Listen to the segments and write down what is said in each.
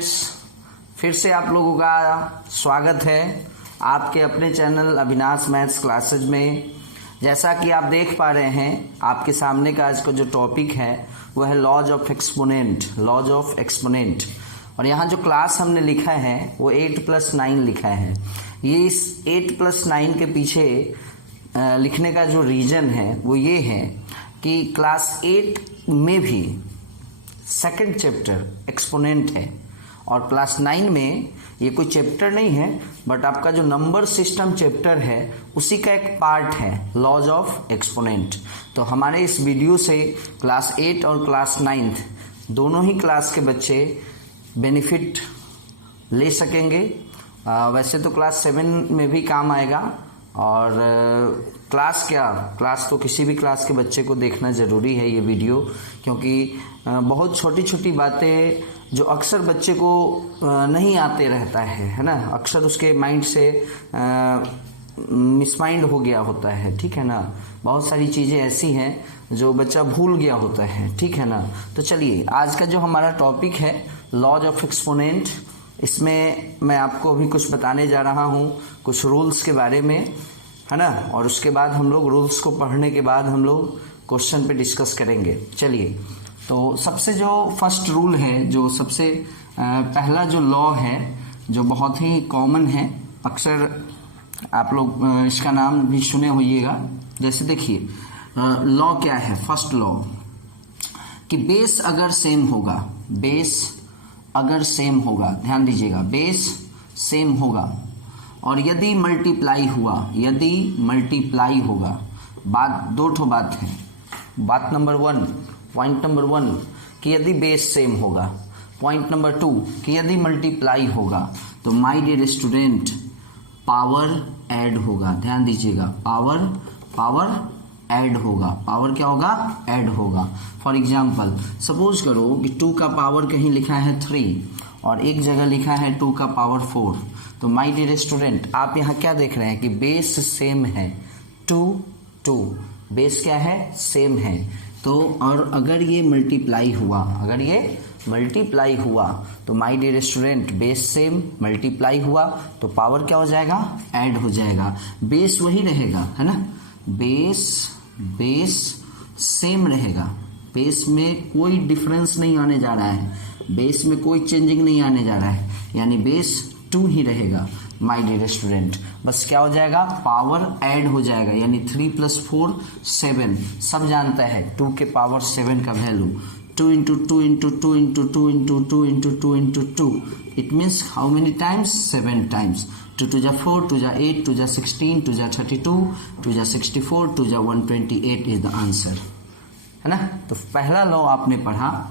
Students, फिर से आप लोगों का स्वागत है आपके अपने चैनल अविनाश मैथ्स क्लासेज में। जैसा कि आप देख पा रहे हैं, आपके सामने का आज का जो टॉपिक है वो है लॉज ऑफ एक्सपोनेंट। और यहाँ जो क्लास हमने लिखा है वो 8+9 लिखा है। ये इस 8+9 के पीछे लिखने का जो रीजन है वो ये है कि क्लास 8 में भी सेकंड चैप्टर एक्सपोनेंट है और क्लास 9 में ये कोई चैप्टर नहीं है बट आपका जो नंबर सिस्टम चैप्टर है उसी का एक पार्ट है लॉज ऑफ एक्सपोनेंट। तो हमारे इस वीडियो से क्लास 8 और क्लास 9 दोनों ही क्लास के बच्चे बेनिफिट ले सकेंगे। वैसे तो क्लास 7 में भी काम आएगा और क्लास तो किसी भी क्लास के बच्चे को देखना ज़रूरी है ये वीडियो, क्योंकि बहुत छोटी छोटी बातें जो अक्सर बच्चे को नहीं आते रहता है ना, अक्सर उसके माइंड से मिसमाइंड हो गया होता है, ठीक है ना। बहुत सारी चीज़ें ऐसी हैं जो बच्चा भूल गया होता है, ठीक है ना। तो चलिए आज का जो हमारा टॉपिक है लॉज ऑफ एक्सपोनेंट, इसमें मैं आपको अभी कुछ बताने जा रहा हूँ, कुछ रूल्स के बारे में, है ना। और उसके बाद हम लोग रूल्स को पढ़ने के बाद हम लोग क्वेश्चन पे डिस्कस करेंगे। चलिए, तो सबसे जो फर्स्ट रूल है, जो सबसे पहला जो लॉ है जो बहुत ही कॉमन है, अक्सर आप लोग इसका नाम भी सुने होइएगा। जैसे देखिए लॉ क्या है, फर्स्ट लॉ कि बेस अगर सेम होगा, ध्यान दीजिएगा, बेस सेम होगा और यदि मल्टीप्लाई होगा, बात दो ठो बात है। बात नंबर 1, पॉइंट नंबर 1 कि यदि बेस सेम होगा, पॉइंट नंबर 2 कि यदि मल्टीप्लाई होगा, तो my dear student power add होगा। ध्यान दीजिएगा, पावर ऐड होगा। पावर क्या होगा? ऐड होगा। फॉर एग्जाम्पल सपोज करो कि 2 का पावर कहीं लिखा है 3 और एक जगह लिखा है 2 का पावर 4। तो माय डियर स्टूडेंट आप यहाँ क्या देख रहे हैं कि बेस सेम है, 2 बेस क्या है? सेम है। तो और अगर ये मल्टीप्लाई हुआ तो my dear student base same, multiply हुआ तो पावर क्या हो जाएगा? ऐड हो जाएगा। बेस वही रहेगा, है ना, बेस सेम रहेगा, बेस में कोई डिफरेंस नहीं आने जा रहा है, बेस में कोई चेंजिंग नहीं आने जा रहा है, यानी बेस 2 ही रहेगा माय डियर स्टूडेंट। बस क्या हो जाएगा? पावर ऐड हो जाएगा, यानी 3 + 4 7। सब जानता है 2 के पावर 7 का value 2 × 2 × 2 × 2 × 2 × 2 × 2। It means how many times? 7 times. 2 × 4, 2 × 8, 2 × 16, 2 × 32, 2 × 64, 2 × 128 is the answer, है ना। तो पहला लॉ आपने पढ़ा,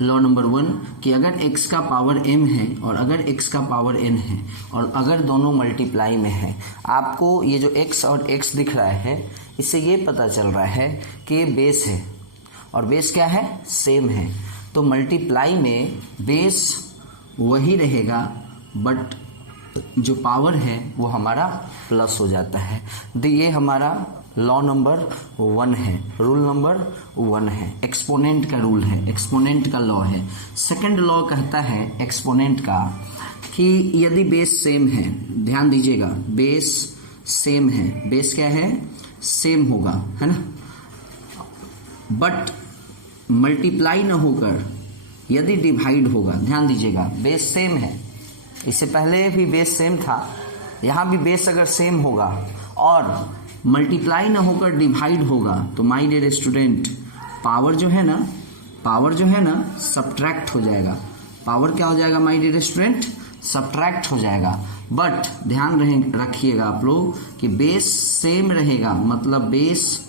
लॉ नंबर 1 कि अगर x का पावर m है और अगर x का पावर n है और अगर दोनों मल्टीप्लाई में है, आपको ये जो x और x दिख रहा है इससे ये पता चल रहा है कि ये बेस है और बेस क्या है? सेम है। तो मल्टीप्लाई में बेस वही रहेगा बट जो पावर है वो हमारा प्लस हो जाता है। तो ये हमारा लॉ नंबर 1 है, रूल नंबर 1 है, एक्सपोनेंट का रूल है, एक्सपोनेंट का लॉ है। सेकंड लॉ कहता है एक्सपोनेंट का कि यदि बेस सेम है, ध्यान दीजिएगा, बेस सेम है, बेस क्या है? सेम होगा, है ना, बट मल्टीप्लाई ना होकर यदि डिवाइड होगा। ध्यान दीजिएगा, बेस सेम है, इससे पहले भी बेस सेम था, यहाँ भी बेस अगर सेम होगा और मल्टीप्लाई ना होकर डिवाइड होगा तो माय डियर स्टूडेंट पावर जो है ना सब्ट्रैक्ट हो जाएगा। पावर क्या हो जाएगा माय डियर स्टूडेंट? सब्ट्रैक्ट हो जाएगा। बट ध्यान रखिएगा आप लोग कि बेस सेम रहेगा, मतलब बेस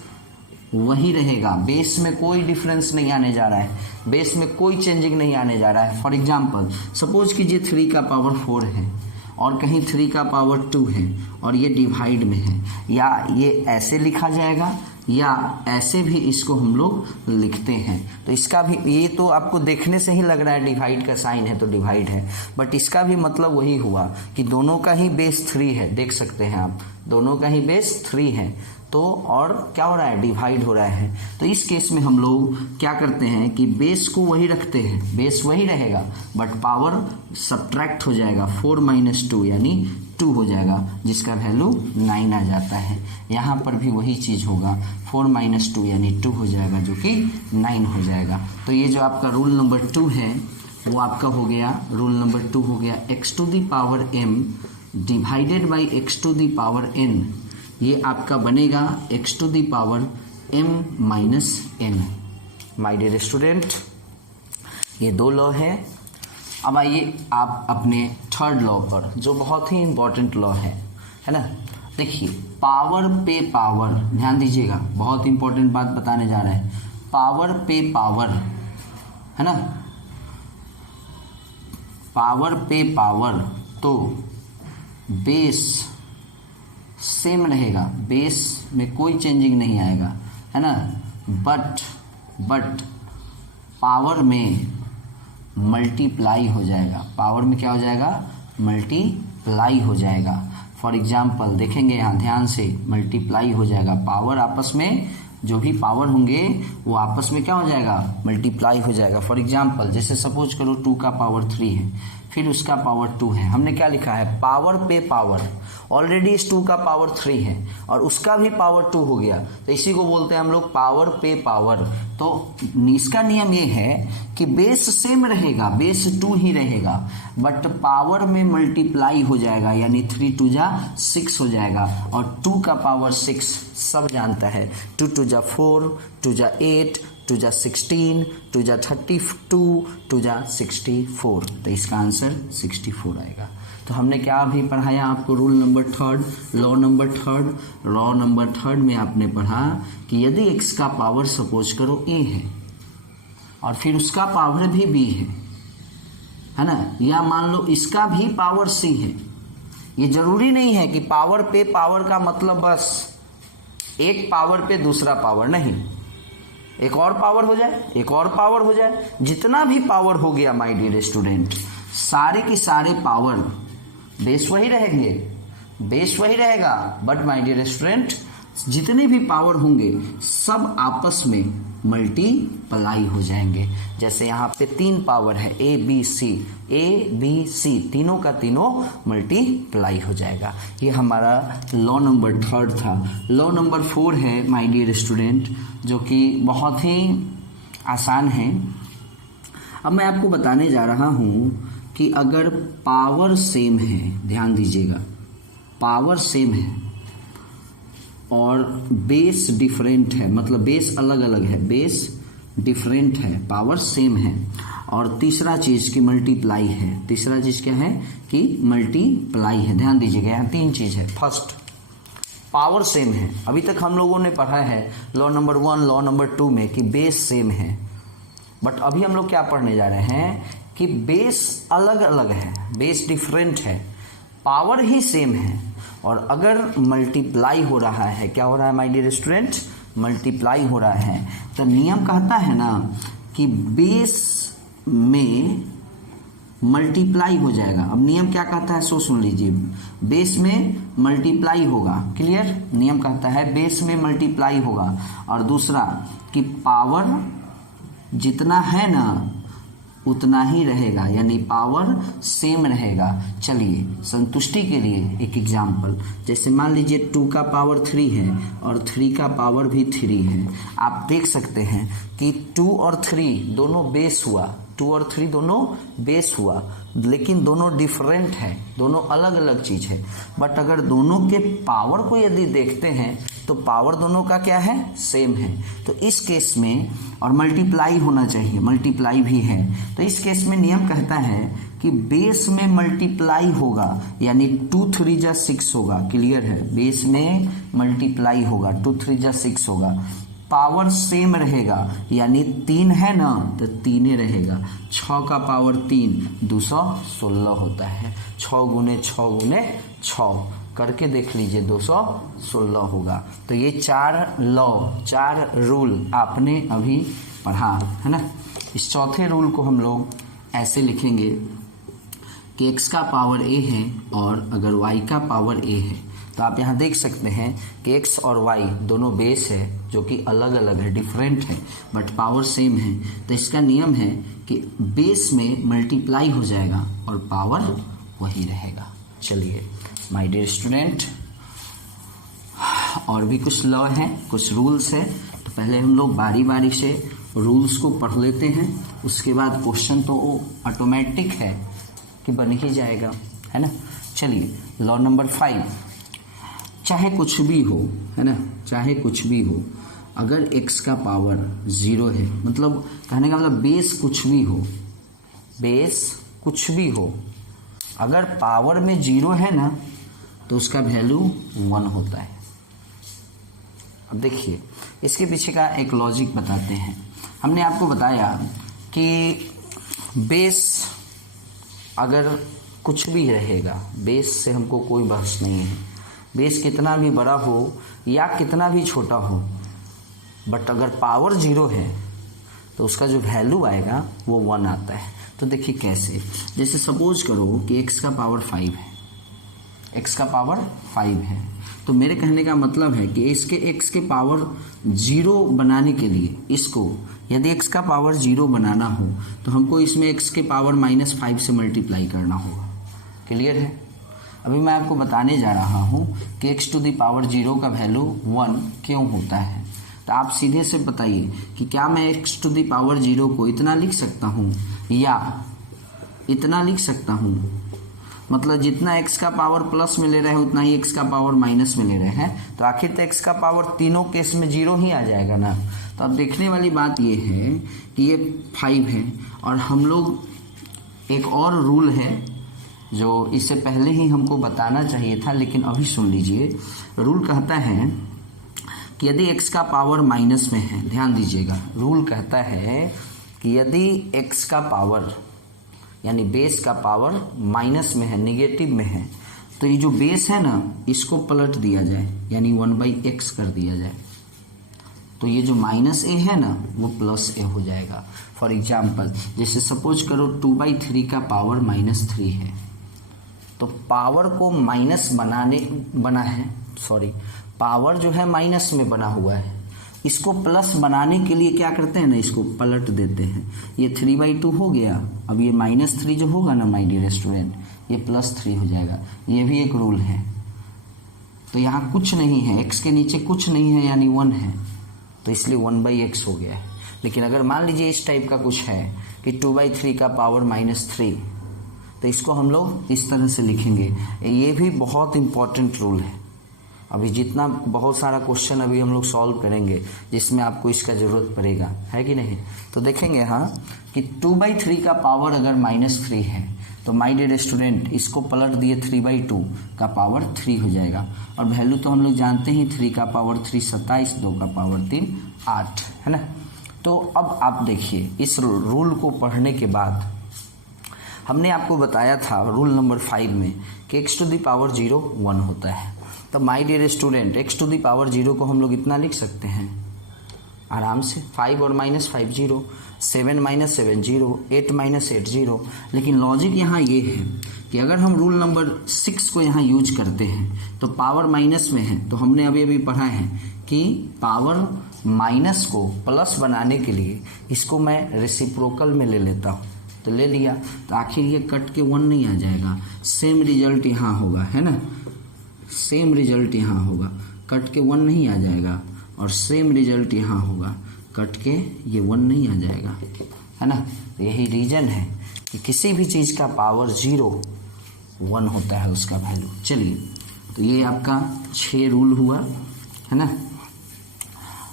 वही रहेगा, बेस में कोई डिफरेंस नहीं आने जा रहा है, बेस में कोई चेंजिंग नहीं आने जा रहा है। फॉर एग्जाम्पल सपोज कीजिए 3 का पावर 4 है और कहीं 3 का पावर 2 है और ये डिवाइड में है, या ये ऐसे लिखा जाएगा या ऐसे भी इसको हम लोग लिखते हैं। तो इसका भी, ये तो आपको देखने से ही लग रहा है डिवाइड का साइन है तो डिवाइड है, बट इसका भी मतलब वही हुआ कि दोनों का ही बेस 3 है। देख सकते हैं आप, दोनों का ही बेस 3 है। तो और क्या हो रहा है, डिवाइड हो रहा है। तो इस केस में हम लोग क्या करते हैं कि बेस को वही रखते हैं, बेस वही रहेगा बट पावर सब्ट्रैक्ट हो जाएगा, 4 - 2 यानी 2 हो जाएगा, जिसका वैल्यू 9 आ जाता है। यहाँ पर भी वही चीज़ होगा, 4 - 2 यानी 2 हो जाएगा, जो कि 9 हो जाएगा। तो ये जो आपका रूल नंबर 2 है वो आपका हो गया, रूल नंबर 2 हो गया x⁻m डिवाइडेड बाई x⁻n, ये आपका बनेगा x⁻m - n। My dear student, ये 2 लॉ है। अब आइए आप अपने थर्ड लॉ पर, जो बहुत ही इंपॉर्टेंट लॉ है ना। देखिए, पावर पे पावर, ध्यान दीजिएगा, बहुत इंपॉर्टेंट बात बताने जा रहे हैं। पावर पे पावर, है ना, पावर पे पावर, तो बेस सेम रहेगा, बेस में कोई चेंजिंग नहीं आएगा, है ना। बट पावर में मल्टीप्लाई हो जाएगा, पावर में क्या हो जाएगा, मल्टीप्लाई हो जाएगा। फॉर एग्जाम्पल देखेंगे यहाँ ध्यान से, मल्टीप्लाई हो जाएगा, पावर आपस में जो भी पावर होंगे वो आपस में क्या हो जाएगा, मल्टीप्लाई हो जाएगा। फॉर एग्जाम्पल जैसे सपोज करो 2 का पावर 3 है, फिर उसका पावर 2 है, हमने क्या लिखा है, पावर पे पावर। ऑलरेडी इस 2 का पावर 3 है और उसका भी पावर 2 हो गया, तो इसी को बोलते हैं हम लोग पावर पे पावर। तो इसका नियम ये है कि बेस सेम रहेगा, बेस 2 ही रहेगा, बट पावर में मल्टीप्लाई हो जाएगा, यानी 3 2 जा 6 हो जाएगा, और 2 का पावर 6 सब जानता है, 2 2 जा 4, 2 जा 8, 2 जा 16, 2 जा 32, 2 जा 64, तो इसका आंसर 64 आएगा। तो हमने क्या अभी पढ़ाया आपको, rule number 3, law number 3। Law number 3 में आपने पढ़ा कि यदि x का पावर सपोज करो a है और फिर उसका पावर भी b है ना, या मान लो इसका भी पावर c है। ये जरूरी नहीं है कि पावर पे पावर का मतलब बस एक पावर पे दूसरा पावर, नहीं, एक और पावर हो जाए, एक और पावर हो जाए, जितना भी पावर हो गया माय डियर स्टूडेंट, सारे के सारे पावर बेस वही रहेंगे, बेस वही रहेगा, बट माय डियर स्टूडेंट जितने भी पावर होंगे सब आपस में मल्टीप्लाई हो जाएंगे। जैसे यहाँ पे 3 पावर है, ए बी सी, तीनों का तीनों मल्टीप्लाई हो जाएगा। ये हमारा लॉ नंबर 3 था। लॉ नंबर 4 है माय डियर स्टूडेंट, जो कि बहुत ही आसान है। अब मैं आपको बताने जा रहा हूँ कि अगर पावर सेम है, ध्यान दीजिएगा, पावर सेम है और बेस डिफरेंट है, मतलब बेस अलग अलग है, बेस डिफरेंट है, पावर सेम है, और तीसरा चीज की मल्टीप्लाई है। तीसरा चीज क्या है कि मल्टीप्लाई है। ध्यान दीजिएगा, यहाँ 3 चीज है। फर्स्ट, पावर सेम है। अभी तक हम लोगों ने पढ़ा है लॉ नंबर 1, लॉ नंबर 2 में कि बेस सेम है, बट अभी हम लोग क्या पढ़ने जा रहे हैं कि बेस अलग अलग है, बेस डिफरेंट है, पावर ही सेम है, और अगर मल्टीप्लाई हो रहा है, क्या हो रहा है माय डियर स्टूडेंट, मल्टीप्लाई हो रहा है, तो नियम कहता है ना कि बेस में मल्टीप्लाई हो जाएगा। अब नियम क्या कहता है सो सुन लीजिए, बेस में मल्टीप्लाई होगा, क्लियर, नियम कहता है बेस में मल्टीप्लाई होगा, और दूसरा कि पावर जितना है ना उतना ही रहेगा, यानी पावर सेम रहेगा। चलिए संतुष्टि के लिए एक एग्जाम्पल, जैसे मान लीजिए 2 का पावर 3 है और 3 का पावर भी 3 है। आप देख सकते हैं कि 2 और 3 दोनों बेस हुआ, 2 और 3 दोनों बेस हुआ, लेकिन दोनों डिफरेंट है, दोनों अलग अलग चीज है। बट अगर दोनों के पावर को यदि देखते हैं तो पावर दोनों का क्या है, सेम है। तो इस केस में, और मल्टीप्लाई होना चाहिए, मल्टीप्लाई भी है, तो इस केस में नियम कहता है कि बेस में मल्टीप्लाई होगा, यानी 2 3 जा 6 होगा, क्लियर है, बेस में मल्टीप्लाई होगा, 2 3 जा 6 होगा, पावर सेम रहेगा, यानी 3 है ना तो 3 ही रहेगा, 6 का पावर 3 216 होता है, 6 गुने 6 गुने 6 करके देख लीजिए 216 होगा। तो ये 4 लॉ, 4 रूल आपने अभी पढ़ा है ना। इस चौथे रूल को हम लोग ऐसे लिखेंगे कि x का पावर a है और अगर y का पावर a है तो आप यहाँ देख सकते हैं कि x और y दोनों बेस है जो कि अलग अलग है, डिफरेंट है, बट पावर सेम है। तो इसका नियम है कि बेस में मल्टीप्लाई हो जाएगा और पावर वही रहेगा। चलिए माय डियर स्टूडेंट, और भी कुछ लॉ है, कुछ रूल्स है, तो पहले हम लोग बारी बारी से रूल्स को पढ़ लेते हैं, उसके बाद क्वेश्चन तो ऑटोमेटिक है कि बन ही जाएगा, है ना। चलिए लॉ नंबर 5, चाहे कुछ भी हो, है ना, चाहे कुछ भी हो, अगर x का पावर 0 है, मतलब कहने का मतलब बेस कुछ भी हो, बेस कुछ भी हो, अगर पावर में 0 है ना तो उसका वैल्यू 1 होता है। अब देखिए इसके पीछे का एक लॉजिक बताते हैं। हमने आपको बताया कि बेस अगर कुछ भी रहेगा, बेस से हमको कोई बहस नहीं है, बेस कितना भी बड़ा हो या कितना भी छोटा हो, बट अगर पावर 0 है तो उसका जो वैल्यू आएगा वो 1 आता है। तो देखिए कैसे, जैसे सपोज करो कि x का पावर 5 है, x का पावर 5 है, तो मेरे कहने का मतलब है कि इसके x के पावर 0 बनाने के लिए, इसको यदि x का पावर 0 बनाना हो तो हमको इसमें x के पावर -5 से मल्टीप्लाई करना होगा। क्लियर है। अभी मैं आपको बताने जा रहा हूँ कि x टू द पावर 0 का वैल्यू 1 क्यों होता है। तो आप सीधे से बताइए कि क्या मैं x टू द पावर 0 को इतना लिख सकता हूँ या इतना लिख सकता हूँ, मतलब जितना x का पावर प्लस में ले रहे हैं उतना ही x का पावर माइनस में ले रहे हैं, तो आखिर तो x का पावर तीनों केस में 0 ही आ जाएगा ना। तो अब देखने वाली बात ये है कि ये 5 है, और हम लोग एक और रूल है जो इससे पहले ही हमको बताना चाहिए था, लेकिन अभी सुन लीजिए। रूल कहता है कि यदि x का पावर माइनस में है, ध्यान दीजिएगा, रूल कहता है कि यदि x का पावर यानी बेस का पावर माइनस में है, निगेटिव में है, तो ये जो बेस है ना इसको पलट दिया जाए, यानी 1/x कर दिया जाए, तो ये जो -a है ना वो +a हो जाएगा। फॉर एग्जाम्पल जैसे सपोज करो 2/3 का पावर -3 है, तो पावर को माइनस पावर जो है माइनस में बना हुआ है, इसको प्लस बनाने के लिए क्या करते हैं ना, इसको पलट देते हैं। ये 3/2 हो गया, अब ये -3 जो होगा ना माय डियर स्टूडेंट, ये +3 हो जाएगा। ये भी एक रूल है। तो यहाँ कुछ नहीं है, x के नीचे कुछ नहीं है यानी 1 है, तो इसलिए 1/x हो गया है। लेकिन अगर मान लीजिए इस टाइप का कुछ है कि 2/3 का पावर -3, तो इसको हम लोग इस तरह से लिखेंगे। ये भी बहुत इंपॉर्टेंट रूल है। अभी जितना बहुत सारा क्वेश्चन अभी हम लोग सॉल्व करेंगे जिसमें आपको इसका ज़रूरत पड़ेगा, है कि नहीं। तो देखेंगे हाँ कि 2/3 का पावर अगर -3 है तो माय डियर स्टूडेंट इसको पलट दिए 3/2 का पावर 3 हो जाएगा। और वैल्यू तो हम लोग जानते ही, 3 का पावर 3 27, 2 का पावर 3 8, है ना। तो अब आप देखिए इस रूल को पढ़ने के बाद हमने आपको बताया था रूल नंबर 5 में कि x टू द पावर 0 1 होता है। तो my dear student x to the power 0 को हम लोग इतना लिख सकते हैं आराम से, 5 और -5 0, 7 - 7 0, 8 - 8 0। लेकिन लॉजिक यहाँ ये है कि अगर हम रूल नंबर 6 को यहाँ यूज करते हैं तो पावर माइनस में है, तो हमने अभी पढ़ा है कि पावर माइनस को प्लस बनाने के लिए इसको मैं रेसिप्रोकल में ले लेता हूँ, तो ले लिया, तो आखिर ये कट के 1 नहीं आ जाएगा। सेम रिजल्ट यहाँ होगा, है ना, सेम रिजल्ट यहाँ होगा, कट के 1 नहीं आ जाएगा, और सेम रिजल्ट यहाँ होगा, कट के ये 1 नहीं आ जाएगा, है ना। तो यही रीजन है कि किसी भी चीज़ का पावर 0 1 होता है उसका वैल्यू। चलिए तो ये आपका 6 रूल हुआ, है ना।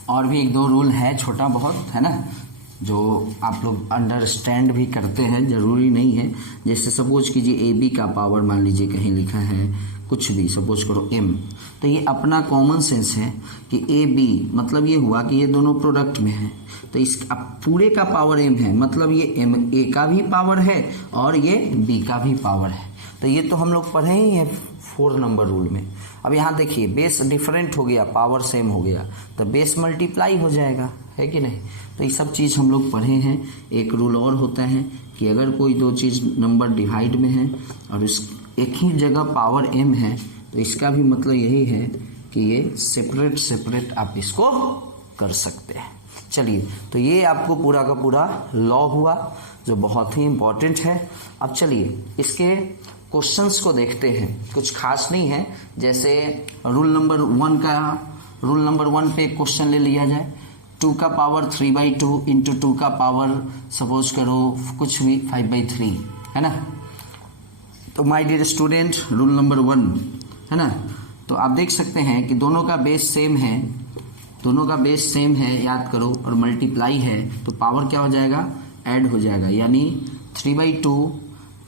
और भी 1-2 रूल है छोटा बहुत, है ना, जो आप लोग अंडरस्टैंड भी करते हैं, ज़रूरी नहीं है। जैसे सपोज कीजिए AB का पावर मान लीजिए कहीं लिखा है कुछ भी, सपोज करो M, तो ये अपना कॉमन सेंस है कि AB मतलब ये हुआ कि ये दोनों प्रोडक्ट में है, तो इस अब पूरे का पावर M है, मतलब ये A का भी पावर है और ये B का भी पावर है। तो ये तो हम लोग पढ़े ही हैं 4 नंबर रूल में। अब यहाँ देखिए बेस डिफरेंट हो गया, पावर सेम हो गया, तो बेस मल्टीप्लाई हो जाएगा, है कि नहीं। तो ये सब चीज़ हम लोग पढ़े हैं। एक रूल और होता है कि अगर कोई 2 चीज़ नंबर डिवाइड में है और उस एक ही जगह पावर M है तो इसका भी मतलब यही है कि ये सेपरेट सेपरेट आप इसको कर सकते हैं। चलिए, तो ये आपको पूरा का पूरा लॉ हुआ जो बहुत ही इंपॉर्टेंट है। अब चलिए इसके क्वेश्चंस को देखते हैं। कुछ खास नहीं है, जैसे रूल नंबर 1 पे क्वेश्चन ले लिया जाए, 2 का पावर 3/2 इंटू 2 का पावर सपोज करो कुछ भी 5/3 है ना। तो my dear student, rule number 1 है ना, तो आप देख सकते हैं कि दोनों का बेस सेम है, याद करो, और मल्टीप्लाई है, तो पावर क्या हो जाएगा, ऐड हो जाएगा, यानी 3/2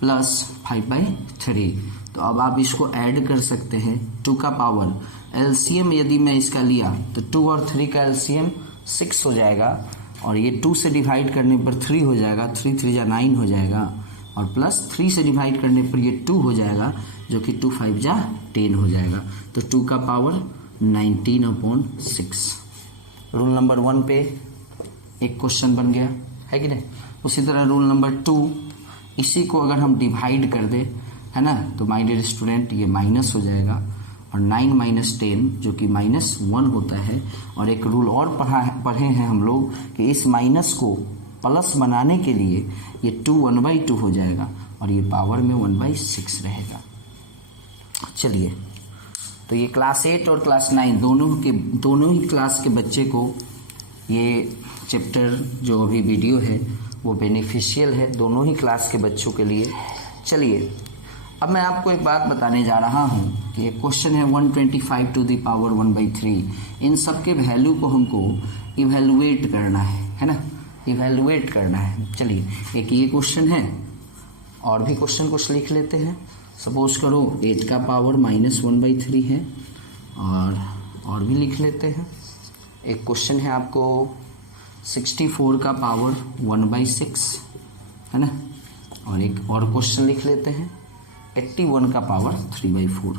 प्लस 5/3। तो अब आप इसको ऐड कर सकते हैं। 2 का पावर एलसीएम यदि मैं इसका लिया तो 2 और 3 का एलसीएम 6 हो जाएगा, और ये 2 से डिवाइड करने पर 3 हो जाएगा, 3 3 जा 9 हो जाएगा, और प्लस 3 से डिवाइड करने पर ये 2 हो जाएगा, जो कि 2 5 जा 10 हो जाएगा। तो 2 का पावर 19/6। रूल नंबर 1 पे एक क्वेश्चन बन गया है कि नहीं। उसी तरह रूल नंबर 2, इसी को अगर हम डिवाइड कर दे, है ना, तो माय डियर स्टूडेंट ये माइनस हो जाएगा, और 9 - 10 जो कि -1 होता है। और एक रूल और पढ़े हैं हम लोग कि इस माइनस को प्लस बनाने के लिए ये 2 1/2 हो जाएगा, और ये पावर में 1/6 रहेगा। चलिए, तो ये क्लास 8 और क्लास 9 दोनों ही क्लास के बच्चे को ये चैप्टर जो अभी वीडियो है वो बेनिफिशियल है, दोनों ही क्लास के बच्चों के लिए। चलिए, अब मैं आपको एक बात बताने जा रहा हूँ कि एक क्वेश्चन है 125 टू द पावर 1/3। इन सब के वैल्यू को हमको इवेलुएट करना है ना, इवेलुएट करना है। चलिए, एक ये क्वेश्चन है, और भी क्वेश्चन कुछ लिख लेते हैं। सपोज करो 8 का पावर -1/3 है, और भी लिख लेते हैं। एक क्वेश्चन है आपको 64 का पावर 1/6 है ना, और एक और क्वेश्चन लिख लेते हैं 81 का पावर 3/4।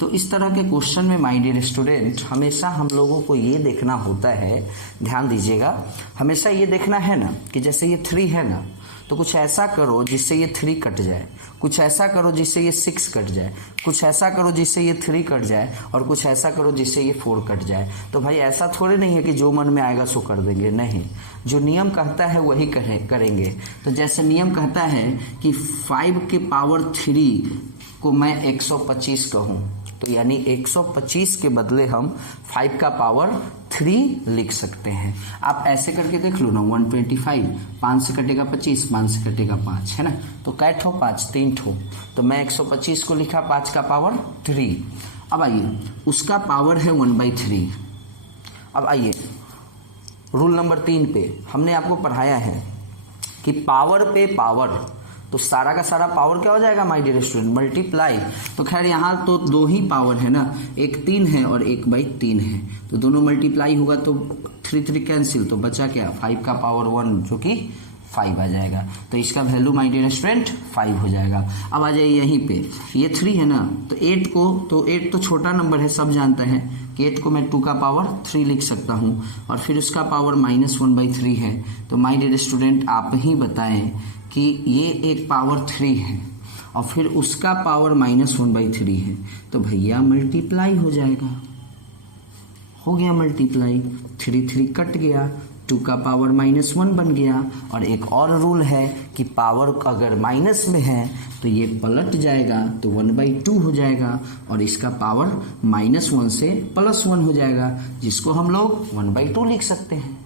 तो इस तरह के क्वेश्चन में माय डियर स्टूडेंट हमेशा हम लोगों को ये देखना होता है, ध्यान दीजिएगा, हमेशा ये देखना है ना कि जैसे ये 3 है ना, तो कुछ ऐसा करो जिससे ये 3 कट जाए, कुछ ऐसा करो जिससे ये 6 कट जाए, कुछ ऐसा करो जिससे ये 3 कट जाए, और कुछ ऐसा करो जिससे ये 4 कट जाए। तो भाई ऐसा थोड़े नहीं है कि जो मन में आएगा सो कर देंगे, नहीं, जो नियम कहता है वही करेंगे। तो जैसे नियम कहता है कि 5 के पावर 3 को मैं 125 कहूँ, तो यानी 125 के बदले हम 5 का पावर 3 लिख सकते हैं। आप ऐसे करके देख लो ना, 125, 5 से कटेगा 25, 5 से कटेगा 5, है ना, तो कै ठो 5, 3 ठो, तो मैं 125 को लिखा 5 का पावर 3। अब आइए, उसका पावर है 1/3। अब आइए रूल नंबर 3 पे हमने आपको पढ़ाया है कि पावर पे पावर, तो सारा का सारा पावर क्या हो जाएगा माय डियर स्टूडेंट, मल्टीप्लाई। तो खैर यहाँ तो 2 ही पावर है ना, एक 3 है और 1/3 है, तो दोनों मल्टीप्लाई होगा, तो 3 3 कैंसिल, तो बचा क्या, 5 का पावर 1 जो कि 5 आ जाएगा। तो इसका वैल्यू माय डियर स्टूडेंट 5 हो जाएगा। अब आ जाइए यहीं पे, ये 3 है ना, तो 8 तो छोटा नंबर है, सब जानते हैं कि 8 को मैं 2 का पावर 3 लिख सकता हूँ, और फिर उसका पावर -1/3 है। तो माय डियर स्टूडेंट आप ही बताएं कि ये एक पावर 3 है और फिर उसका पावर -1/3 है, तो भैया मल्टीप्लाई हो जाएगा, हो गया मल्टीप्लाई, 3 3 कट गया, 2 का पावर -1 बन गया। और एक और रूल है कि पावर अगर माइनस में है तो ये पलट जाएगा, तो 1/2 हो जाएगा, और इसका पावर -1 से +1 हो जाएगा, जिसको हम लोग 1/2 लिख सकते हैं।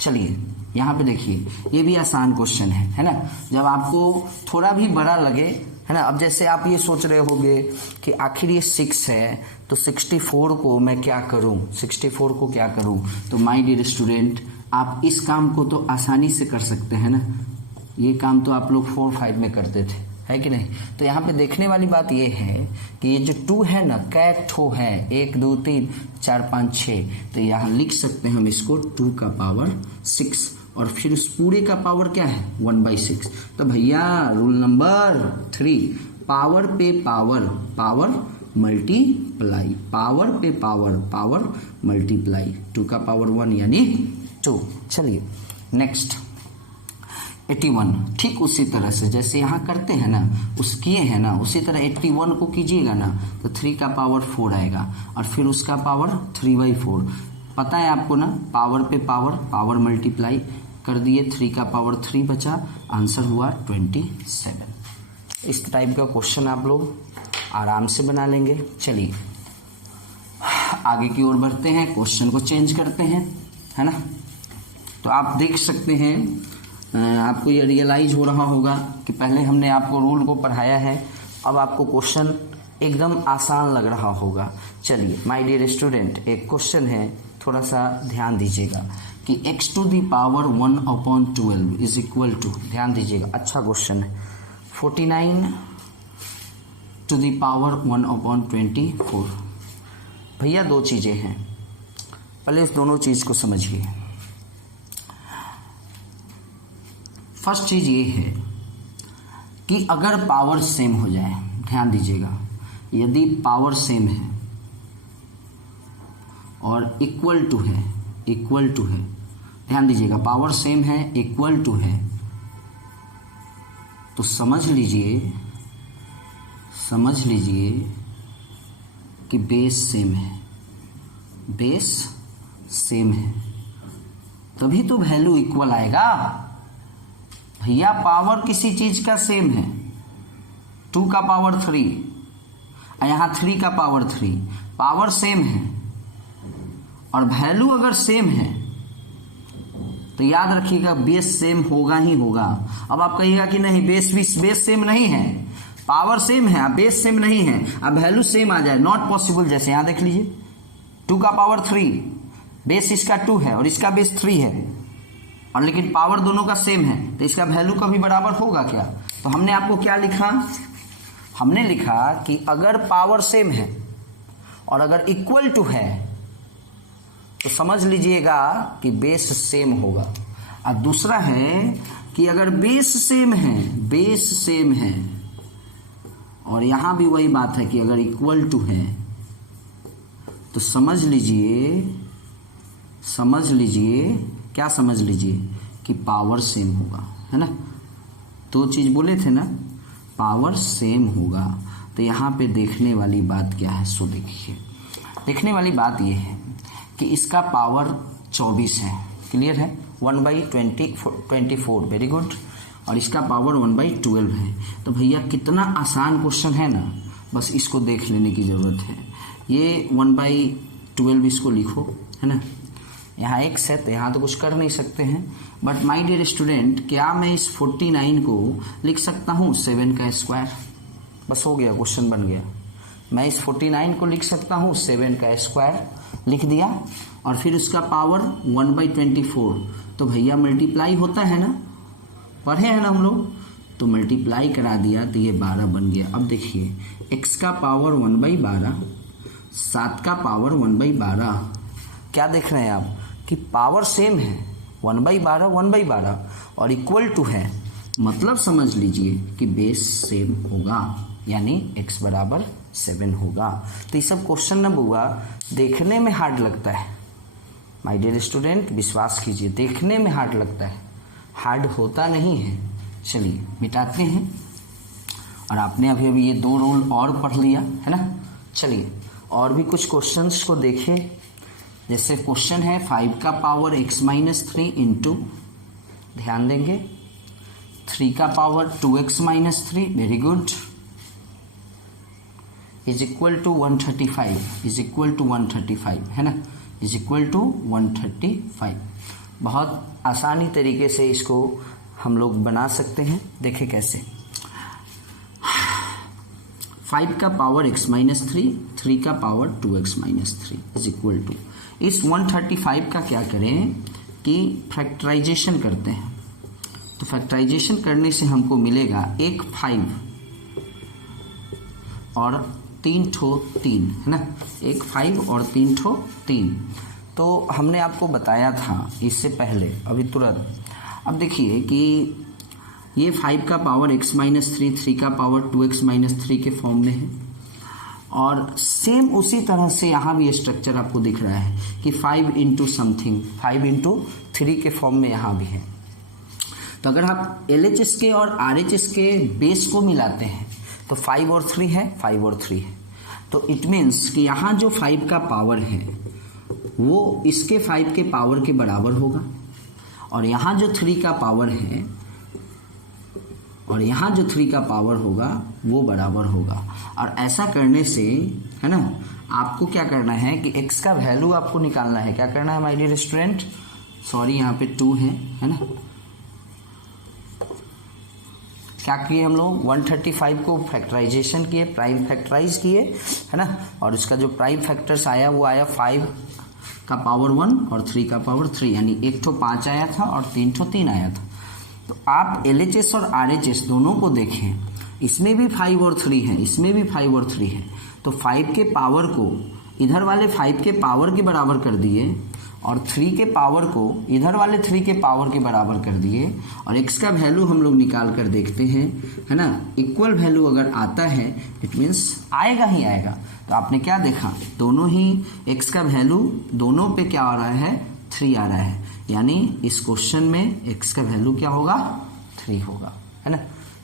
चलिए यहाँ पे देखिए, ये भी आसान क्वेश्चन है ना, जब आपको थोड़ा भी बड़ा लगे, है ना। अब जैसे आप ये सोच रहे होंगे कि आखिर ये 6 है, तो 64 को मैं क्या करूं, 64 को क्या करूं, तो माय डियर स्टूडेंट आप इस काम को तो आसानी से कर सकते हैं ना, ये काम तो आप लोग 4 5 में करते थे, है कि नहीं। तो यहाँ पे देखने वाली बात ये है कि ये जो 2 है ना, कै ठो है, 1 2 3 4 5 6, तो यहाँ लिख सकते हैं हम इसको 2 का पावर 6, और फिर उस पूरे का पावर क्या है 1/6। तो भैया रूल नंबर 3, पावर पे पावर, पावर मल्टीप्लाई, पावर पे पावर, पावर मल्टीप्लाई, 2 का पावर 1 यानी 2। चलिए नेक्स्ट, 81, ठीक उसी तरह से जैसे यहाँ करते हैं ना, उस किए हैं ना, उसी तरह 81 को कीजिएगा ना तो 3 का पावर 4 आएगा और फिर उसका पावर 3/4। पता है आपको ना, पावर पे पावर मल्टीप्लाई कर दिए, 3 का पावर 3 बचा, आंसर हुआ 27। इस टाइप का क्वेश्चन आप लोग आराम से बना लेंगे। चलिए आगे की ओर बढ़ते हैं, क्वेश्चन को चेंज करते हैं, है ना। तो आप देख सकते हैं, आपको ये रियलाइज हो रहा होगा कि पहले हमने आपको रूल को पढ़ाया है, अब आपको क्वेश्चन एकदम आसान लग रहा होगा। चलिए माय डियर स्टूडेंट, एक क्वेश्चन है, थोड़ा सा ध्यान दीजिएगा कि x to the power 1/12 is equal to, ध्यान दीजिएगा, अच्छा क्वेश्चन है, 49 टू दी पावर 1/24। भैया दो चीज़ें हैं, पहले इस दोनों चीज़ को समझिए। फर्स्ट चीज़ ये है कि अगर पावर सेम हो जाए, ध्यान दीजिएगा, यदि पावर सेम है और इक्वल टू है, ध्यान दीजिएगा, पावर सेम है, इक्वल टू है, तो समझ लीजिए कि बेस सेम है, तभी तो वैल्यू इक्वल आएगा। भैया पावर किसी चीज का सेम है, 2 का पावर 3 और यहाँ 3 का पावर 3, पावर सेम है और वैल्यू अगर सेम है तो याद रखिएगा बेस सेम होगा ही होगा। अब आप कहिएगा कि नहीं बेस सेम नहीं है, पावर सेम है, बेस सेम नहीं है, अब वैल्यू सेम आ जाए, नॉट पॉसिबल। जैसे यहाँ देख लीजिए, 2 का पावर 3, बेस इसका 2 है और इसका बेस 3 है, और लेकिन पावर दोनों का सेम है, तो इसका वैल्यू कभी बराबर होगा क्या? तो हमने आपको क्या लिखा, हमने लिखा कि अगर पावर सेम है और अगर इक्वल टू है तो समझ लीजिएगा कि बेस सेम होगा। और दूसरा है कि अगर बेस सेम है और यहां भी वही बात है कि अगर इक्वल टू है तो समझ लीजिए क्या समझ लीजिए कि पावर सेम होगा, है ना। दो चीज बोले थे ना, पावर सेम होगा। तो यहाँ पे देखने वाली बात क्या है, सो देखिए, देखने वाली बात ये है कि इसका पावर 24 है, क्लियर है, 1/24, वेरी गुड, और इसका पावर 1/12 है। तो भैया कितना आसान क्वेश्चन है ना, बस इसको देख लेने की ज़रूरत है। ये 1/12 इसको लिखो, है ना, यहाँ x है तो यहाँ तो कुछ कर नहीं सकते हैं, बट माय डियर स्टूडेंट, क्या मैं इस 49 को लिख सकता हूँ 7 का स्क्वायर? बस हो गया, क्वेश्चन बन गया। मैं इस 49 को लिख सकता हूँ 7 का स्क्वायर, लिख दिया, और फिर उसका पावर 1/24। तो भैया मल्टीप्लाई होता है ना, पढ़े हैं ना हम लोग, तो मल्टीप्लाई करा दिया तो ये 12 बन गया। अब देखिए, x का पावर 1/12, 7 का पावर 1/12, क्या देख रहे हैं आप कि पावर सेम है, 1/12 और इक्वल टू है, मतलब समझ लीजिए कि बेस सेम होगा, यानी x बराबर 7 होगा। तो ये सब क्वेश्चन ना बुआ देखने में हार्ड लगता है, माय डियर स्टूडेंट विश्वास कीजिए, देखने में हार्ड लगता है, हार्ड होता नहीं है। चलिए मिटाते हैं, और आपने अभी ये 2 रूल और पढ़ लिया है ना। चलिए और भी कुछ क्वेश्चंस को देखें, जैसे क्वेश्चन है 5 का पावर x-3 इंटू, ध्यान देंगे, 3 का power 2x-3, very good, is equal to 135, है ना, इज इक्वल टू 135। बहुत आसानी तरीके से इसको हम लोग बना सकते हैं, देखें कैसे। 5 का पावर x-3, 3 का power 2x-3 is equal to, इस 135 का क्या करें कि फैक्टराइजेशन करते हैं। तो फैक्टराइजेशन करने से हमको मिलेगा 1 5 और 3 ठो 3, है ना, 1 5 और 3 ठो 3। तो हमने आपको बताया था इससे पहले, अभी तुरंत। अब देखिए कि ये 5 का पावर x-3, 3 का पावर 2x-3 के फॉर्म में है, और सेम उसी तरह से यहाँ भी स्ट्रक्चर आपको दिख रहा है कि 5 इंटू समथिंग, 5 इंटू 3 के फॉर्म में यहाँ भी है। तो अगर आप LHS के और RHS के बेस को मिलाते हैं तो 5 और 3 है, 5 और 3 है, तो इट मीन्स कि यहाँ जो 5 का पावर है वो इसके 5 के पावर के बराबर होगा, और यहाँ जो 3 का पावर है और यहाँ जो 3 का पावर होगा वो बराबर होगा। और ऐसा करने से, है ना, आपको क्या करना है कि x का वैल्यू आपको निकालना है। क्या करना है माय डियर स्टूडेंट? सॉरी, यहाँ पे 2 है ना। क्या किए हम लोग? 135 को फैक्टराइजेशन किए, प्राइम फैक्टराइज किए, है ना, और उसका जो प्राइम फैक्टर्स आया वो आया 5 का पावर 1 और 3 का पावर 3, यानी 1 ठो 5 आया था और 3 ठो 3 आया था। तो आप LHS और RHS दोनों को देखें, इसमें भी 5 और 3 है, इसमें भी 5 और 3 है, तो 5 के पावर को इधर वाले 5 के पावर के बराबर कर दिए और 3 के पावर को इधर वाले 3 के पावर के बराबर कर दिए, और x का वैल्यू हम लोग निकाल कर देखते हैं, है ना। इक्वल वैल्यू अगर आता है इट मीन्स आएगा ही आएगा। तो आपने क्या देखा, दोनों ही x का वैल्यू दोनों पे क्या आ रहा है? 3 आ रहा है, यानी इस क्वेश्चन में x का वैल्यू क्या होगा? 3 होगा, है ना।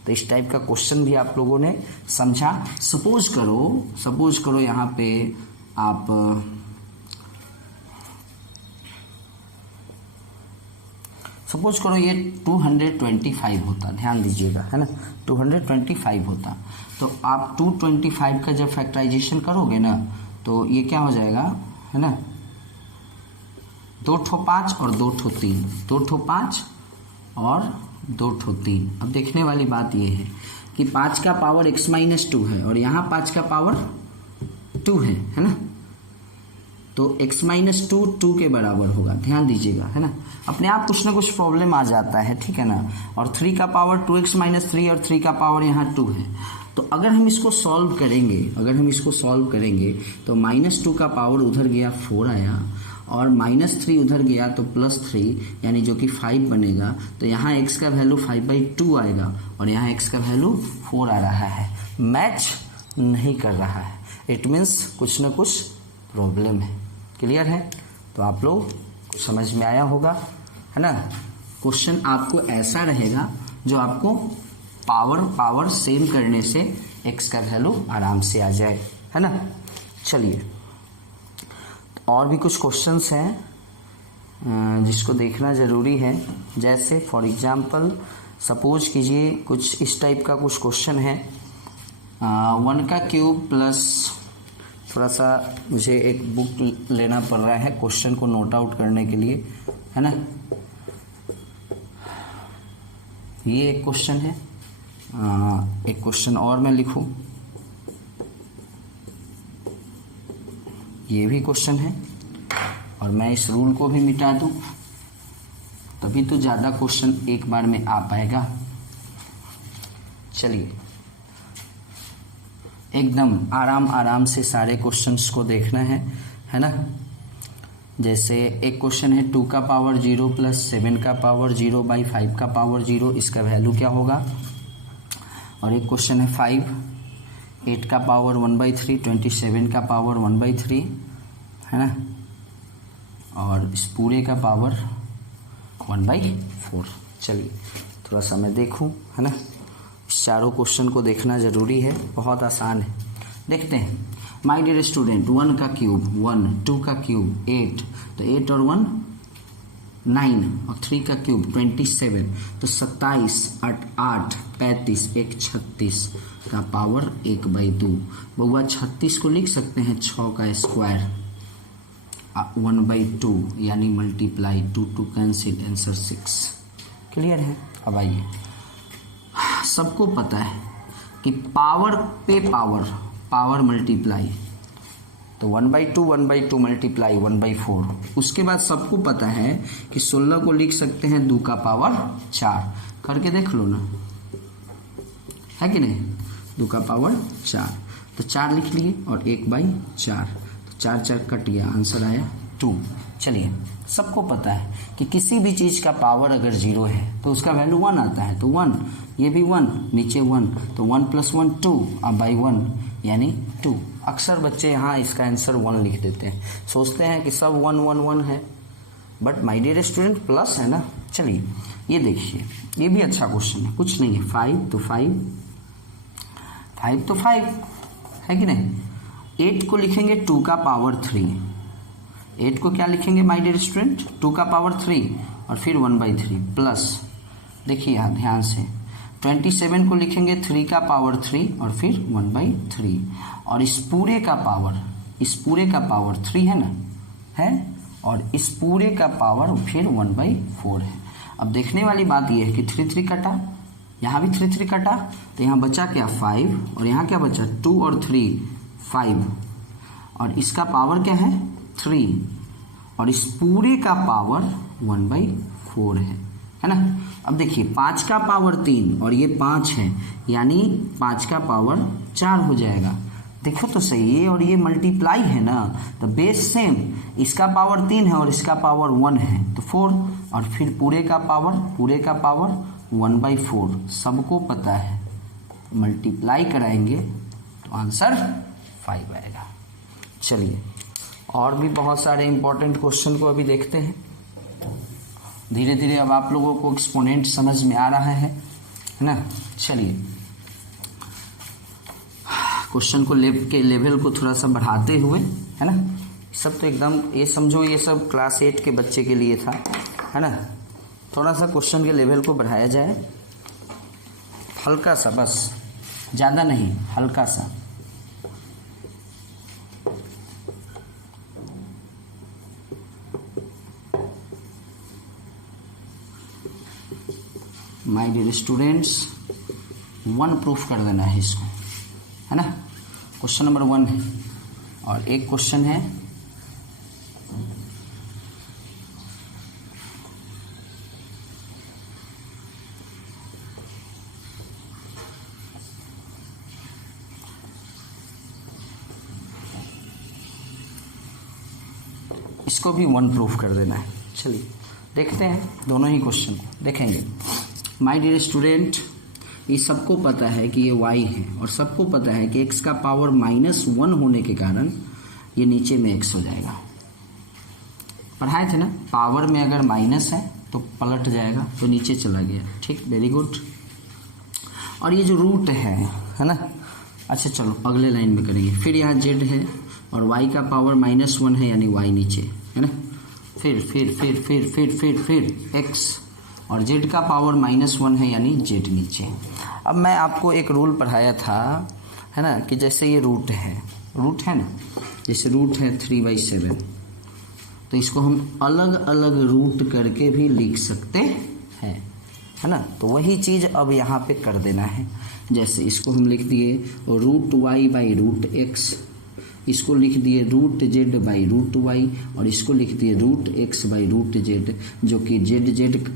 तो इस टाइप का क्वेश्चन भी आप लोगों ने समझा। सपोज करो यहाँ पे आप सपोज करो ये 225 होता, ध्यान दीजिएगा, है ना, 225 होता, तो आप 225 का जब फैक्टराइजेशन करोगे ना तो ये क्या हो जाएगा, है ना, 2 ठो 5 और 2 ठो 3, 2 ठो 5 और 2 ठो 3। अब देखने वाली बात ये है कि 5 का पावर x-2 है और यहाँ 5 का पावर 2 है ना, तो x-2 2 के बराबर होगा, ध्यान दीजिएगा, है ना। अपने आप कुछ ना कुछ प्रॉब्लम आ जाता है, ठीक है ना। और 3 का पावर 2x-3 और 3 का पावर यहाँ 2 है। तो अगर हम इसको सॉल्व करेंगे तो -2 का पावर उधर गया 4 आया और -3 उधर गया तो +3, यानी जो कि 5 बनेगा। तो यहाँ x का वैल्यू 5/2 आएगा और यहाँ x का वैल्यू 4 आ रहा है, मैच नहीं कर रहा है। इट मीन्स कुछ ना कुछ प्रॉब्लम है। क्लियर है? तो आप लोग को समझ में आया होगा, है ना। क्वेश्चन आपको ऐसा रहेगा जो आपको पावर सेम करने से x का वैल्यू आराम से आ जाए, है ना। चलिए, और भी कुछ क्वेश्चंस हैं जिसको देखना ज़रूरी है। जैसे फॉर एग्जांपल सपोज कीजिए कुछ इस टाइप का कुछ क्वेश्चन है, 1 का क्यूब प्लस, थोड़ा सा मुझे एक बुक लेना पड़ रहा है क्वेश्चन को नोट आउट करने के लिए, है ना। ये एक क्वेश्चन है, एक क्वेश्चन और मैं लिखूं, ये भी क्वेश्चन है, और मैं इस रूल को भी मिटा दूं तभी तो ज़्यादा क्वेश्चन एक बार में आ पाएगा। चलिए, एकदम आराम से सारे क्वेश्चंस को देखना है ना। जैसे एक क्वेश्चन है 2 का पावर 0 प्लस 7 का पावर 0/5 का पावर 0, इसका वैल्यू क्या होगा। और एक क्वेश्चन है 8 का पावर 1/3, 27 का पावर 1/3, है ना, और इस पूरे का पावर 1/4। चलिए थोड़ा सा मैं देखूं, है ना। इस चारों क्वेश्चन को देखना ज़रूरी है, बहुत आसान है। देखते हैं माय डियर स्टूडेंट, 1 का क्यूब 1, 2 का क्यूब 8, तो 8 और 1 9, और 3 का क्यूब 27, तो 27, 8 35, 1 36 का पावर 1/2। बउआ 36 को लिख सकते हैं 6 का स्क्वायर 1/2, यानी मल्टीप्लाई 2 कैंसिल, आंसर 6। क्लियर है? अब आइए, सबको पता है कि पावर पे पावर मल्टीप्लाई, तो 1/2 मल्टीप्लाई 1/4। उसके बाद सबको पता है कि 16 को लिख सकते हैं 2 का पावर 4, करके देख लो ना, है कि नहीं। 2 का पावर 4, तो 4 लिख लिए और 1/4, तो 4 कट गया, आंसर आया 2। चलिए, सबको पता है कि किसी भी चीज़ का पावर अगर 0 है तो उसका वैल्यू 1 आता है, तो 1, ये भी 1, नीचे 1, तो 1 + 1 2, अब बाई 1 यानी 2। अक्सर बच्चे यहाँ इसका आंसर 1 लिख देते हैं, सोचते हैं कि सब 1 1 1 है, but my dear student plus है ना। चलिए ये देखिए, ये भी अच्छा क्वेश्चन है, कुछ नहीं है, 5 तो 5 तो 5 है कि नहीं। 8 को लिखेंगे 2 का पावर 3, 8 को क्या लिखेंगे माय डियर स्टूडेंट, 2 का पावर 3 और फिर 1/3 प्लस, देखिए यहाँ ध्यान से 27 को लिखेंगे 3 का पावर 3 और फिर 1/3 और इस पूरे का पावर 3 है ना, है, और इस पूरे का पावर फिर 1/4 है। अब देखने वाली बात यह है कि 3 3 कटा, यहाँ भी 3 3 कटा, तो यहाँ बचा क्या 5 और यहाँ क्या बचा 2 और 3 5 और इसका पावर क्या है 3 और इस पूरे का पावर 1/4 है ना। अब देखिए 5 का पावर 3 और ये 5 है, यानी 5 का पावर 4 हो जाएगा। देखो तो सही, ये और ये मल्टीप्लाई है ना, तो बेस सेम, इसका पावर 3 है और इसका पावर 1 है तो 4 और फिर पूरे का पावर 1/4 सबको पता है, मल्टीप्लाई कराएंगे तो आंसर 5 आएगा। चलिए और भी बहुत सारे इंपॉर्टेंट क्वेश्चन को अभी देखते हैं। धीरे धीरे अब आप लोगों को एक्सपोनेंट समझ में आ रहा है ना। चलिए क्वेश्चन को लेवल को थोड़ा सा बढ़ाते हुए, है ना, सब तो एकदम ये समझो ये सब क्लास 8 के बच्चे के लिए था, है ना। थोड़ा सा क्वेश्चन के लेवल को बढ़ाया जाए, हल्का सा, बस ज़्यादा नहीं, हल्का सा। माय डियर स्टूडेंट्स 1 प्रूफ कर देना है इसको, है ना। क्वेश्चन नंबर 1 है और एक क्वेश्चन है इसको भी 1 प्रूफ कर देना है। चलिए देखते हैं दोनों ही क्वेश्चन को देखेंगे। माय डियर स्टूडेंट ये सबको पता है कि ये y है और सबको पता है कि x का पावर -1 होने के कारण ये नीचे में x हो जाएगा। पढ़ाए थे ना, पावर में अगर माइनस है तो पलट जाएगा, तो नीचे चला गया, ठीक, वेरी गुड। और ये जो रूट है ना, अच्छा चलो अगले लाइन में करेंगे। फिर यहाँ z है और y का पावर -1 है यानी y नीचे, है ना। फिर x और z का पावर -1 है यानी z नीचे। अब मैं आपको एक रूल पढ़ाया था, है ना, कि जैसे ये रूट है ना, जैसे रूट है 3/7, तो इसको हम अलग अलग रूट करके भी लिख सकते हैं, है ना। तो वही चीज़ अब यहाँ पे कर देना है। जैसे इसको हम लिख दिए √y/√x, इसको लिख दिए √z/√y और इसको लिख दिए √x/√z, जो कि z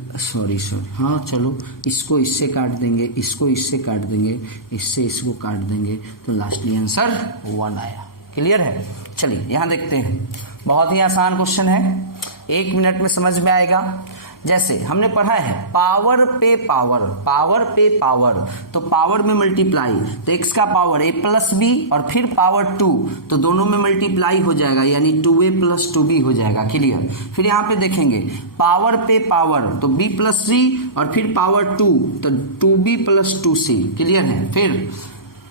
हाँ चलो इसको इससे काट देंगे, इसको इससे काट देंगे, इससे इसको काट देंगे, तो लास्टली आंसर 1 आया। क्लियर है। चलिए यहाँ देखते हैं, बहुत ही आसान क्वेश्चन है, 1 मिनट में समझ में आएगा। जैसे हमने पढ़ा है पावर पे पावर, तो पावर में मल्टीप्लाई, तो x का पावर a+b और फिर पावर 2, तो दोनों में मल्टीप्लाई हो जाएगा यानी 2a + 2b हो जाएगा। क्लियर। फिर यहाँ पे देखेंगे पावर पे पावर, तो b+c और फिर पावर 2, तो 2b + 2c। क्लियर है। फिर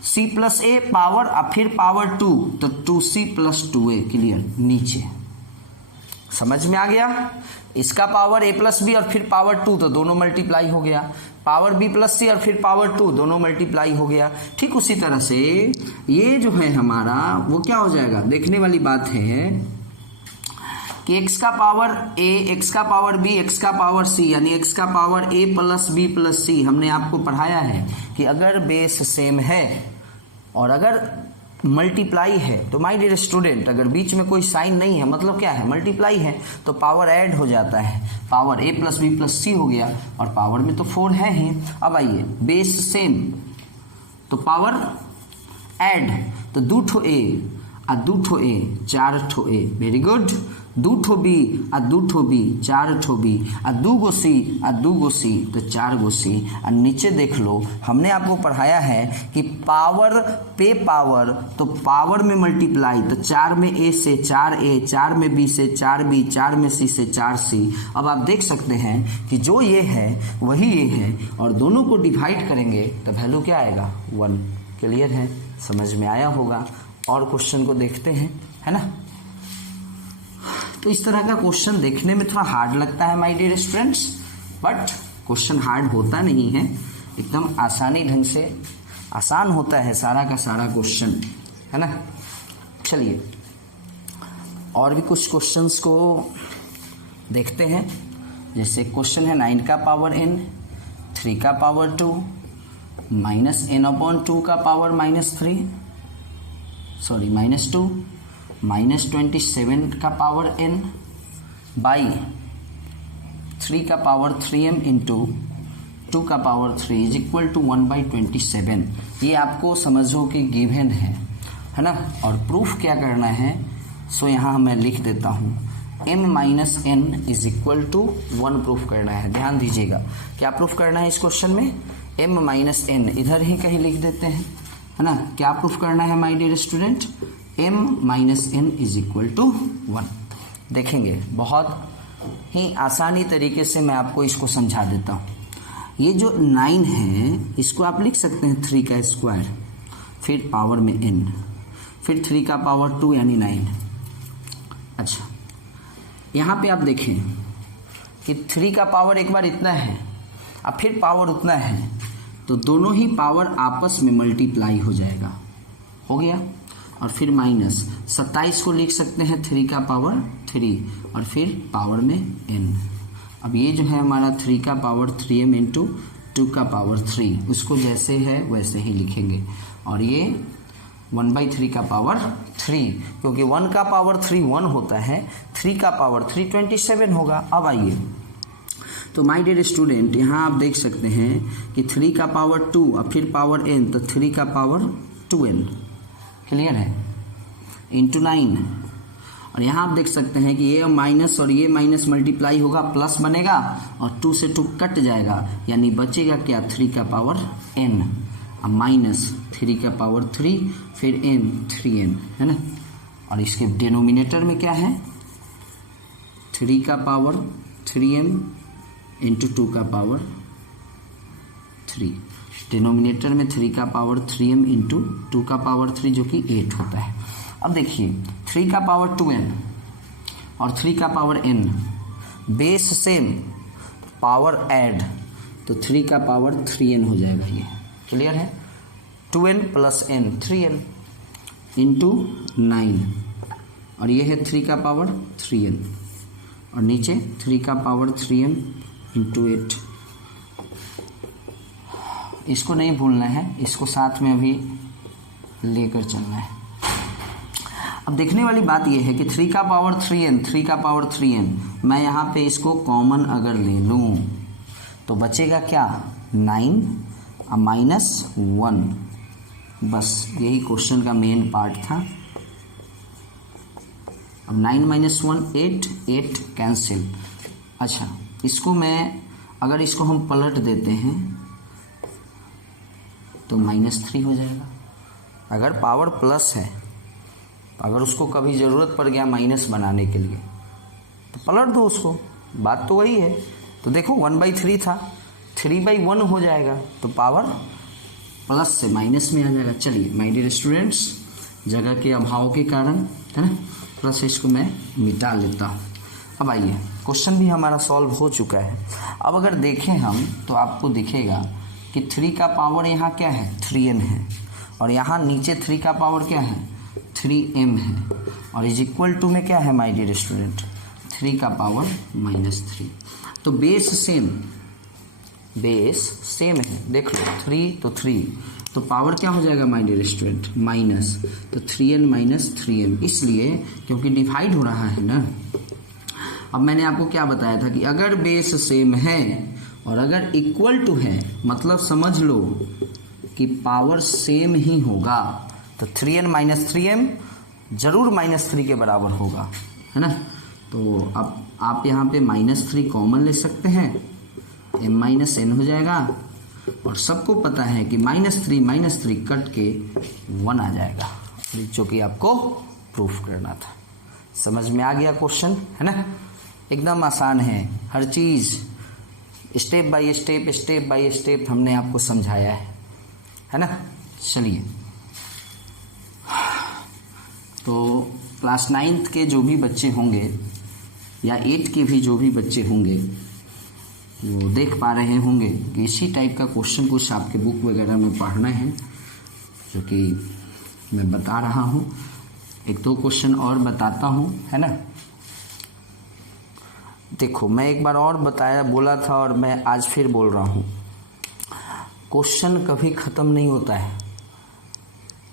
c + a पावर और फिर पावर 2, तो 2c + 2a। क्लियर, नीचे समझ में आ गया। इसका पावर a+b और फिर पावर 2, तो दोनों मल्टीप्लाई हो गया। पावर b+c और फिर पावर 2, दोनों मल्टीप्लाई हो गया। ठीक उसी तरह से ये जो है हमारा वो क्या हो जाएगा, देखने वाली बात है कि x का पावर a, x का पावर b, x का पावर c, यानी x का पावर a + b + c। हमने आपको पढ़ाया है कि अगर बेस सेम है और अगर मल्टीप्लाई है, तो माय डियर स्टूडेंट अगर बीच में कोई साइन नहीं है, मतलब क्या है, मल्टीप्लाई है, तो पावर ऐड हो जाता है। पावर a + b + c हो गया और पावर में तो 4 है ही। अब आइए बेस सेम, तो पावर ऐड, तो 2 ठो a और 2 ठो a, 4 ठो a। Very good. दू ठो बी आ दू ठो बी, चार ठो बी आ दू गो सी तो चार गो सी। और नीचे देख लो, हमने आपको पढ़ाया है कि पावर पे पावर, तो पावर में मल्टीप्लाई, तो 4 में ए से 4a, 4 में बी से 4b, 4 में सी से 4c। अब आप देख सकते हैं कि जो ये है वही ये है, और दोनों को डिवाइड करेंगे तो वैल्यू क्या आएगा 1। क्लियर है, समझ में आया होगा। और क्वेश्चन को देखते हैं, है ना। तो इस तरह का क्वेश्चन देखने में थोड़ा हार्ड लगता है my dear students, but question hard होता नहीं है, एकदम आसानी ढंग से आसान होता है सारा का सारा क्वेश्चन, है ना। चलिए और भी कुछ क्वेश्चंस को देखते हैं। जैसे क्वेश्चन है 9 का पावर n, 3 का पावर 2, माइनस n/2 का पावर -2, माइनस 27 का पावर n बाई 3 का पावर 3m इंटू 2 का पावर 3 इज इक्वल टू 1/27। ये आपको समझो कि गिवन है ना। और प्रूफ क्या करना है, सो यहाँ मैं लिख देता हूँ m minus n is equal to 1 proof करना है। ध्यान दीजिएगा क्या प्रूफ करना है इस क्वेश्चन में, m माइनस n इधर ही कहीं लिख देते हैं, है ना। क्या प्रूफ करना है my dear student, m minus n is equal to 1। देखेंगे बहुत ही आसानी तरीके से मैं आपको इसको समझा देता हूँ। ये जो 9 है इसको आप लिख सकते हैं 3 का स्क्वायर, फिर पावर में n, फिर 3 का पावर 2 यानी 9। अच्छा यहाँ पे आप देखें कि 3 का पावर एक बार इतना है और फिर पावर उतना है, तो दोनों ही पावर आपस में मल्टीप्लाई हो जाएगा, हो गया। और फिर माइनस 27 को लिख सकते हैं 3 का पावर 3 और फिर पावर में n। अब ये जो है हमारा 3 का पावर 3m इंटू 2 का पावर 3, उसको जैसे है वैसे ही लिखेंगे। और ये 1/3 का पावर 3, क्योंकि 1 का पावर 3 1 होता है, 3 का पावर 3 27 होगा। अब आइए तो माय डियर स्टूडेंट यहाँ आप देख सकते हैं कि 3 का पावर 2 और फिर पावर n, तो 3 का पावर 2n। क्लियर है, इंटू 9। और यहाँ आप देख सकते हैं कि ये माइनस और ये माइनस मल्टीप्लाई होगा, प्लस बनेगा और 2 से 2 कट जाएगा, यानी बचेगा क्या 3 का पावर n और माइनस 3 का पावर 3 फिर n 3n, है ना। और इसके डिनोमिनेटर में क्या है 3 का पावर 3m इंटू 2 का पावर 3। डिनोमिनेटर में 3 का पावर 3m इंटू 2 का पावर 3 जो कि 8 होता है। अब देखिए 3 का पावर 2n और 3 का power n, base same, power add, तो 3 का पावर 3n हो जाएगा। ये क्लियर है, 2n plus n 3n into 9, और ये है 3 का पावर 3n और नीचे 3 का पावर 3m इंटू 8। इसको नहीं भूलना है, इसको साथ में अभी लेकर चलना है। अब देखने वाली बात यह है कि 3 का पावर 3n, 3 का पावर 3n, मैं यहाँ पे इसको कॉमन अगर ले लूँ तो बचेगा क्या 9 और माइनस 1। बस यही क्वेश्चन का मेन पार्ट था। अब 9 माइनस 1 8, 8 कैंसिल। अच्छा इसको मैं अगर इसको हम पलट देते हैं तो -3 हो जाएगा। अगर पावर प्लस है, अगर उसको कभी ज़रूरत पड़ गया माइनस बनाने के लिए तो पलट दो उसको, बात तो वही है। तो देखो 1/3 था, 3/1 हो जाएगा, तो पावर प्लस से माइनस में आ जाएगा। चलिए माय डियर स्टूडेंट्स, जगह के अभाव के कारण, है ना, थोड़ा सा इसको मैं मिटा लेता हूँ। अब आइए क्वेश्चन भी हमारा सॉल्व हो चुका है। अब अगर देखें हम तो आपको दिखेगा कि 3 का पावर यहाँ क्या है 3n है, और यहाँ नीचे 3 का पावर क्या है 3m है, और इज इक्वल टू में क्या है माय डियर स्टूडेंट 3 का पावर -3। तो बेस सेम है, देख लो 3 तो 3, तो पावर क्या हो जाएगा माय डियर स्टूडेंट माइनस, तो 3n माइनस 3m, इसलिए क्योंकि डिवाइड हो रहा है ना। अब मैंने आपको क्या बताया था कि अगर बेस सेम है और अगर इक्वल टू है, मतलब समझ लो कि पावर सेम ही होगा, तो 3n माइनस 3m जरूर -3 के बराबर होगा, है ना। तो अब आप यहाँ पे -3 कॉमन ले सकते हैं, m-n हो जाएगा, और सबको पता है कि -3 कट के 1 आ जाएगा, जो कि आपको प्रूफ करना था। समझ में आ गया क्वेश्चन, है ना? एकदम आसान है, हर चीज स्टेप बाय स्टेप हमने आपको समझाया है ना? चलिए, तो क्लास 9th के जो भी बच्चे होंगे या 8 के भी जो भी बच्चे होंगे वो देख पा रहे होंगे कि इसी टाइप का क्वेश्चन कुछ आपके बुक वगैरह में पढ़ना है, जो कि मैं बता रहा हूँ। 1-2 क्वेश्चन और बताता हूँ, है ना? देखो, मैं एक बार और बोला था और मैं आज फिर बोल रहा हूँ, क्वेश्चन कभी ख़त्म नहीं होता है।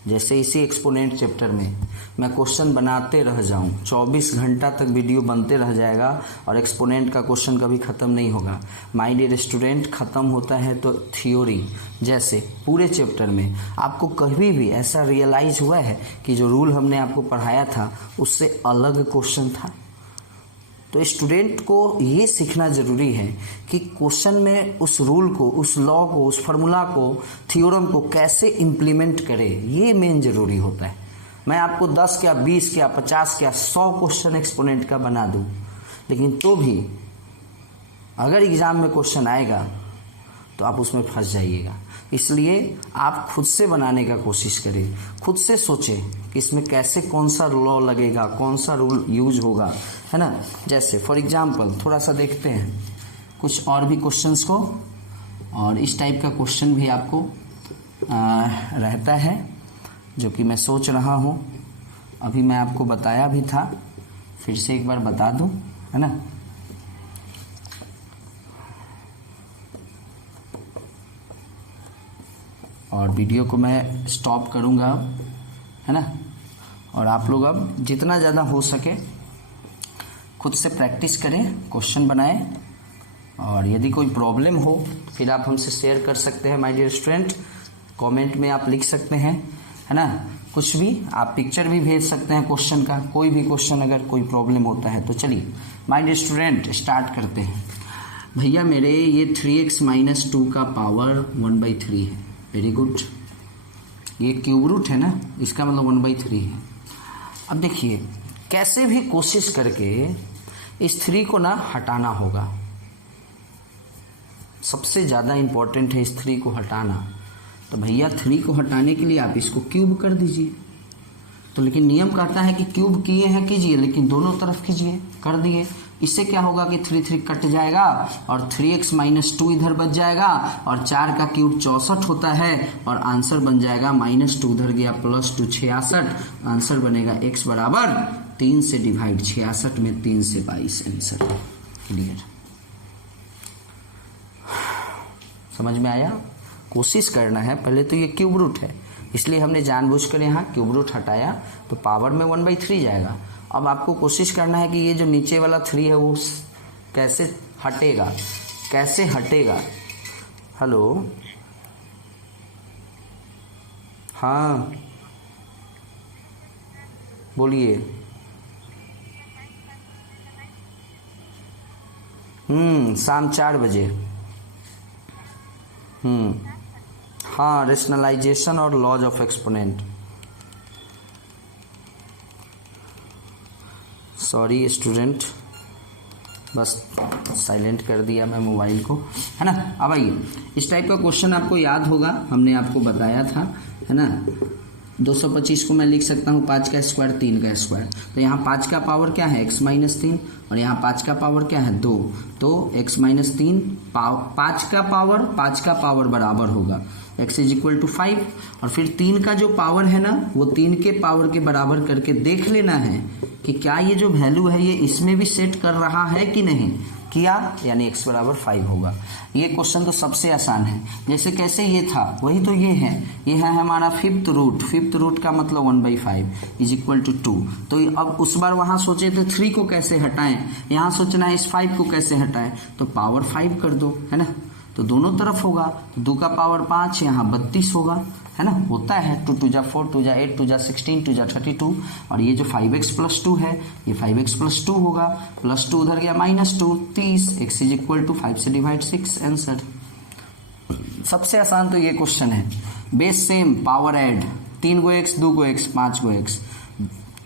जैसे इसी एक्सपोनेंट चैप्टर में मैं क्वेश्चन बनाते रह जाऊं, 24 घंटा तक वीडियो बनते रह जाएगा और एक्सपोनेंट का क्वेश्चन कभी ख़त्म नहीं होगा। माय डियर स्टूडेंट, ख़त्म होता है तो थ्योरी, जैसे पूरे चैप्टर में आपको कभी भी ऐसा रियलाइज़ हुआ है कि जो रूल हमने आपको पढ़ाया था उससे अलग क्वेश्चन था? तो स्टूडेंट को ये सीखना ज़रूरी है कि क्वेश्चन में उस रूल को, उस लॉ को, उस फार्मूला को, थ्योरम को कैसे इम्प्लीमेंट करे, ये मेन ज़रूरी होता है। मैं आपको 10 क्या 20 क्या 50 क्या 100 क्वेश्चन एक्सपोनेंट का बना दूं, लेकिन तो भी अगर एग्ज़ाम में क्वेश्चन आएगा तो आप उसमें फंस जाइएगा। इसलिए आप खुद से बनाने का कोशिश करें, खुद से सोचें कि इसमें कैसे कौन सा लॉ लगेगा, कौन सा रूल यूज होगा, है ना? जैसे फॉर एग्जांपल थोड़ा सा देखते हैं कुछ और भी क्वेश्चंस को, और इस टाइप का क्वेश्चन भी आपको रहता है, जो कि मैं सोच रहा हूँ। अभी मैं आपको बताया भी था, फिर से एक बार बता दूँ, है ना? और वीडियो को मैं स्टॉप करूँगा, है ना? और आप लोग अब जितना ज़्यादा हो सके खुद से प्रैक्टिस करें, क्वेश्चन बनाएं, और यदि कोई प्रॉब्लम हो फिर आप हमसे शेयर कर सकते हैं माय डियर स्टूडेंट। कमेंट में आप लिख सकते हैं, है ना? कुछ भी आप पिक्चर भी भेज सकते हैं क्वेश्चन का, कोई भी क्वेश्चन अगर कोई प्रॉब्लम होता है तो। चलिए माय डियर स्टूडेंट, स्टार्ट करते हैं। भैया मेरे ये 3x - 2 का पावर 1/3 है। वेरी गुड, ये क्यूब रूट है ना, इसका मतलब 1/3 है। अब देखिए, कैसे भी कोशिश करके इस 3 को ना हटाना होगा। सबसे ज़्यादा इम्पोर्टेंट है इस 3 को हटाना। तो भैया 3 को हटाने के लिए आप इसको क्यूब कर दीजिए। तो लेकिन नियम कहता है कि क्यूब किए हैं कीजिए, लेकिन दोनों तरफ कीजिए, कर दिए। इससे क्या होगा कि 3 कट जाएगा और 3x - 2 इधर बच जाएगा, और 4 का क्यूब 64 होता है, और आंसर बन जाएगा -2 उधर गया +2 66। आंसर बनेगा x बराबर 3 से डिवाइड 66 में 3 से 22 आंसर। क्लियर? समझ में आया? कोशिश करना है। पहले तो ये क्यूब रूट है, इसलिए हमने जानबूझकर यहाँ क्यूब रूट हटाया, तो पावर में 1/3 जाएगा। अब आपको कोशिश करना है कि ये जो नीचे वाला 3 है वो कैसे हटेगा, कैसे हटेगा। हेलो, हाँ बोलिए। शाम 4 बजे। हाँ, रेशनलाइजेशन और laws of exponent. Sorry student, बस साइलेंट कर दिया मैं मोबाइल को, है ना? अब आइए, इस टाइप का क्वेश्चन आपको याद होगा, हमने आपको बताया था, है ना? 225 को मैं लिख सकता हूँ 5 का स्क्वायर 3 का स्क्वायर। तो यहाँ 5 का पावर क्या है x - 3, और यहाँ 5 का पावर क्या है 2। तो x - 3 5 का पावर बराबर होगा x = 5, और फिर 3 का जो पावर है ना वो 3 के पावर के बराबर करके देख लेना है कि क्या ये जो वैल्यू है ये इसमें भी सेट कर रहा है कि नहीं। किया, यानी x बराबर 5 होगा। ये क्वेश्चन तो सबसे आसान है। जैसे कैसे ये था वही तो ये है हमारा 5th रूट। 5th रूट का मतलब 1/5 = 2। तो अब उस बार वहां सोचे थे 3 को कैसे हटाएं, यहाँ सोचना है इस 5 को कैसे हटाएं, तो पावर 5 कर दो, है ना? तो दोनों तरफ होगा, तो 2 का पावर 5, यहाँ 32 होगा, है ना, होता है 2 2 जा 4, 2 जा 8, 2 जा 16, 2 जा 32, और ये जो 5x + 2 है ये 5x + 2 होगा, +2 उधर गया -2, 30, x = 5 से डिवाइड 6, आंसर। सबसे आसान तो ये क्वेश्चन है। बेस सेम, पावर ऐड, 3 को x, 2 को x, 5 को x,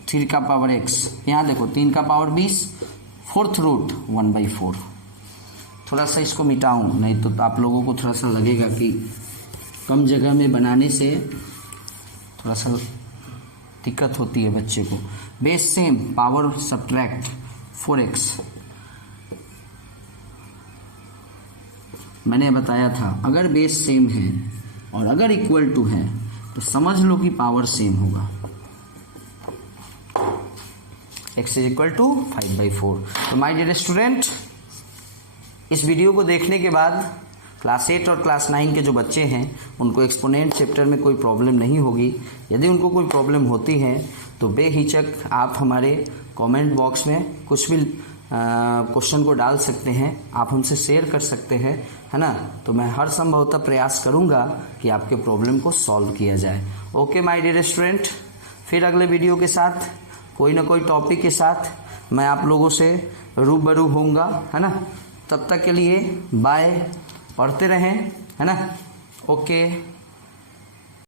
3 का पावर x, यहाँ देखो 3 का पावर 20, 4th रूट 1/4। थोड़ा सा इसको मिटाऊं, नहीं तो आप लोगों को थोड़ा सा लगेगा कि कम जगह में बनाने से थोड़ा सा दिक्कत होती है बच्चे को। Base same, power subtract 4x, मैंने बताया था अगर बेस सेम है और अगर इक्वल टू है तो समझ लो कि पावर सेम होगा। x = 5/4। तो माय डियर स्टूडेंट, इस वीडियो को देखने के बाद क्लास 8 और क्लास 9 के जो बच्चे हैं उनको एक्सपोनेंट चैप्टर में कोई प्रॉब्लम नहीं होगी। यदि उनको कोई प्रॉब्लम होती है तो बेहिचक आप हमारे कमेंट बॉक्स में कुछ भी क्वेश्चन को डाल सकते हैं, आप हमसे शेयर कर सकते हैं, है ना। तो मैं हर संभवतः प्रयास करूंगा कि आपके प्रॉब्लम को सॉल्व किया जाए। ओके माय डियर स्टूडेंट, फिर अगले वीडियो के साथ कोई ना कोई टॉपिक के साथ मैं आप लोगों से रूबरू होऊंगा, है ना। तब तक के लिए बाय, पढ़ते रहें, है ना। ओके।